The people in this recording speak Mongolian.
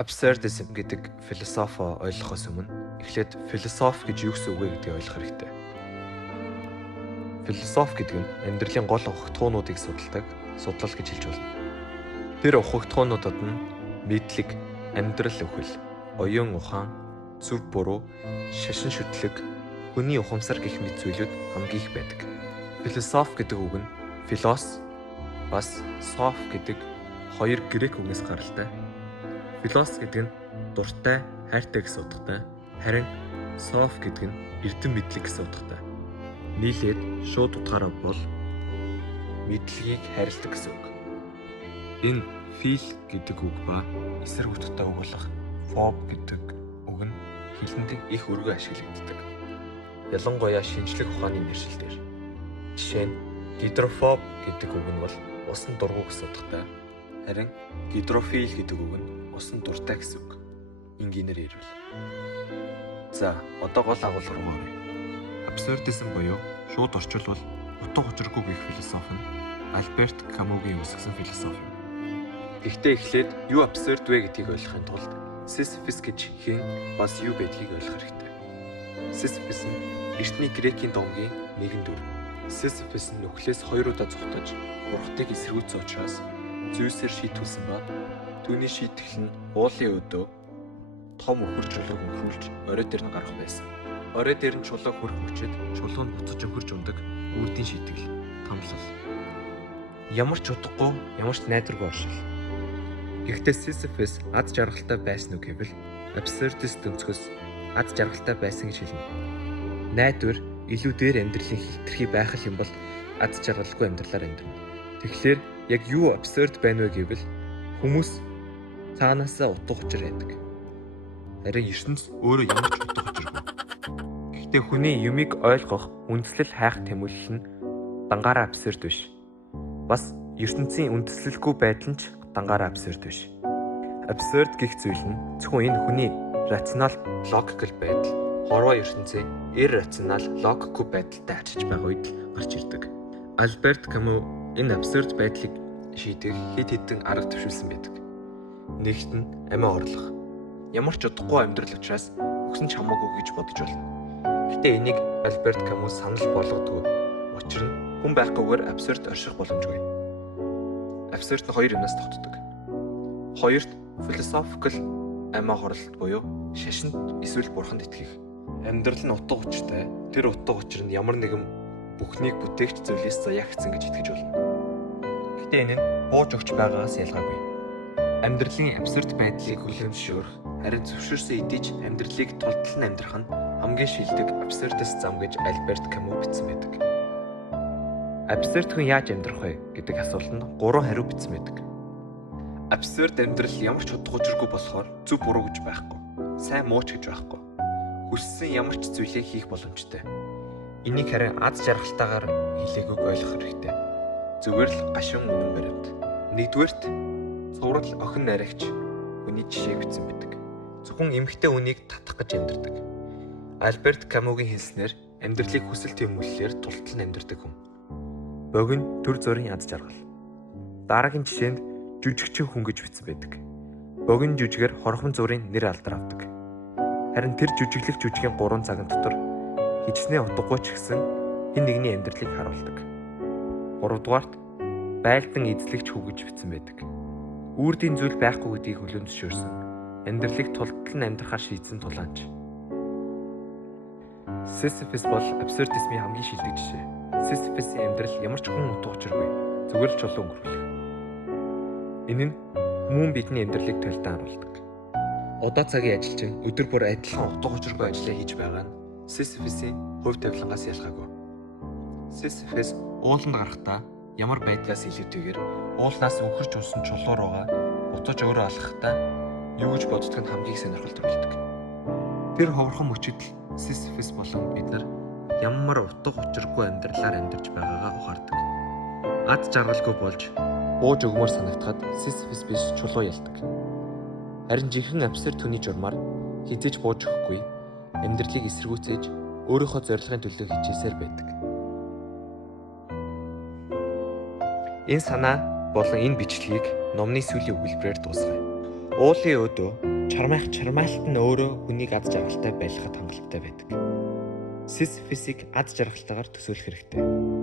Absurdism гэдэг философи ойлгохоос өмнө эхлээд философи гэж юу гэсэн үг вэ гэдгийг ойлгох хэрэгтэй. Философи гэдэг нь амьдралын гол ухагтхуунуудыг судалдаг судлал гэж хэлж болно. Тэр ухагтхуунуудад нь мэдлэг, амьдрал үхэл, оюун ухаан, зөв буруу, шашин шүтлэг, хүний ухамсар гэх мэт зүйлүүд хамгийн их байдаг. Философи гэдэг үг нь филос бас соф гэдэг хоёр грек үгнээс гаралтай. Филос гэдэг нь дуртай, хайртай гэсэн утгатай, харин соф гэдэг нь эрдэм мэдлэг гэсэн утгатай. Нийлээд шууд утгаараа бол мэдлэгийг хайрладаг гэсэн үг. Энэ фил гэдэг үг ба эсрэг утгатай үг болох фоб гэдэг үг нь хэлэнд их өргөө ашиглагддаг. Ялангуяа шинжлэх ухааны нэршилдээр. Жишээ нь гидрофоб гэдэг үг нь бол усан дургу гэсэн утгатай, харин гидрофил гэдэг үг нь усан дуртай гэсэн үг. Энгийнээр ирвэл. За, одоо гол агуулга руу оръё. Абсурдизм буюу шууд орчуулбал утга учиргүй гэх философи нь Альберт Камугийн үүсгэсэн философи юм. Гэхдээ эхлээд юу абсурд вэ гэдгийг ойлгохын тулд Сизифис гэж хэн бас юу байдгийг ойлгох хэрэгтэй. Сизифис нь эртний грекийн домгийн нэгэн дүр. Сизифис нь нүхлээс 2 удаа зугтаж ургатыг эсэргүүцсэн учраас Зевсээр шийтүүлсэн ба түүний шийтгэл нь уулын өдөө том өхөр чулууг өнгөрүүлж орой дээр нь гарах байсан. Орой дээр нь чулууг хөрөх мөчөд чулуу нь буцаж өнгөрч ундаг үрдийн шийтгэл томлол. Ямар ч удахгүй, ямар ч найдваргүй оршил. Гэхдээ Сизифис ад жаргалтай байсан уу гэвэл абсурдист өнцгөөс ад жаргалтай байсан гэж хэлнэ. Найдвар илүү дээр амьдралын хэтэрхий байх юм бол ад жаргалгүй амьдралаар амьдрна. Тэгэхээр яг юу абсурд байна вэ гэвэл хүмүүс цаанаасаа утга учир байдаг. Харин ертөнц өөрөө ямар ч утга учиргүй. Гэхдээ хүний юмыг ойлгох үндслэл хайх тэмүүлэл нь дангаараа абсурд биш. Бас ертөнцийн үндслэлгүй байдал нь ч дангаараа абсурд биш. Абсурд гэх зүйл нь зөвхөн энэ хүний рационал логикл байдал, хорвоо ертөнцийн иррационал логикгүй байдалтай харьцаж байгаа үед гарч ирдэг. Альберт Каму энэ абсурд байдлыг шийдэх хэд хэдэн арга төвшүүлсэн байдаг. Нэгт нь амиа орлох. Ямар ч удахгүй амьдрал учраас өгсөн ч хамаагүй гэж бодож байна. Гэтэ энийг Альберт Каму санал болгодгүй. Учир нь хүн байхгүйгээр абсурд орших боломжгүй. Абсурд нь хоёр юмнаас тогтдог. Хоёрт философикл амиа хорлолт буюу шашинд эсвэл бурханд итгэх. Амьдрал нь утга учиртай. Тэр утга учир нь ямар нэгэн бүхнийг бүтээгч зүйлээс заяагцсан гэж итгэж болно. Гэтэ энэ нь бууж өгч байгаагаас ялгаагүй. Амьдралын абсурд байдлыг хүлээмжшөөрөх, харин зөвшөөрсөн эдийч амьдралыг тултал нь амьдрах нь хамгийн шилдэг абсурдист зам гэж Альберт Каму бичсэн байдаг. Абсурд хүн яаж амьдрах вэ гэдэг асуултанд 3 хариу бичсэн байдаг. Абсурд амьдрал ямар ч утга учиргүй болохоор зөв буруу гэж байхгүй, сайн муу ч гэж байхгүй. Хүссэн ямар ч зүйлийг хийх боломжтой. Энийг харин аз жаргалтайгаар хэлээгүйг ойлгох хэрэгтэй. Зүгээр л гашуун үнэн баримт. Нэгдүгээрт цуврал охин наригч хүний жишээг бичсэн байдаг. Зөвхөн эмэгтэй хүнийг татах гэж амьдардаг. Альберт Камугийн хэлснээр амьдралыг хүсэл тэмүүллээр тултал нь амьдардаг хүн. Богино төр зүрийн аз жаргал. Дараагийн жишээнд жүжигчин хүн гэж бичсэн байдаг. Богино жүжигээр хорхон зүрийн нэр алдар авдаг. Харин тэр жүжиглэх жүжигийн 3 цагийн дотор хичнээн утгагүй ч гэсэн хэн нэгний амьдралыг харуулдаг. 3 дугаарт байлдан эзлэгч хүү гэж бичсэн байдаг. Үрдийн зүйл байхгүй гэдгийг хүлээмжшөөрсөн. Амьдралыг тултал нь амьдрахаар шийдсэн тулаанч. Сизифис бол абсурдизмын хамгийн шилдэг жишээ. Сизифисийн амьдрал ямар ч хүн утга учиргүй, зүгээр л чулуу өнгөрүүлэх. Энэ нь хүмүүн бидний амьдралыг толидан харуулдаг. Одоо цагийн ажилчин өдөр бүр адилхан утга учиргүй ажлаа хийж байгаа нь Сизифисийн хувь тавилангаас ялгаагүй. Сизифис ууланд гарахдаа ямар байдлаас илүүтэйгээр уулнаас өнгөрч унсан чулуу руугаа буцаж өөрөө алхахдаа юу гэж боддог нь хамгийн сонирхолтой болдог. Тэр ховорхон мөчөд Сизифис болон бид нар ямар утга учиргүй амьдралаар амьдарч байгаагаа ухаардаг. Ад жаргалгүй болж бууж өгмөр санагдахад Сизифис биш чулуу ялдаг. Харин жинхэнэ абсурд хүний журмаар хизээж бууж өгөхгүй, амьдралыг эсэргүүцээж өөрийнхөө зорилгын төлөө хичээсээр байдаг. Энэ санаа болон энэ бичлэгийг номны сүүлийн өгүүлбэрээр дуусгая. Уулын өдөө Чармаалт нь өөрөө хүнийг аз жаргалтай байлгахад хангалттай байдаг. Сис физик аз жаргалтайгаар төсөөлөх хэрэгтэй.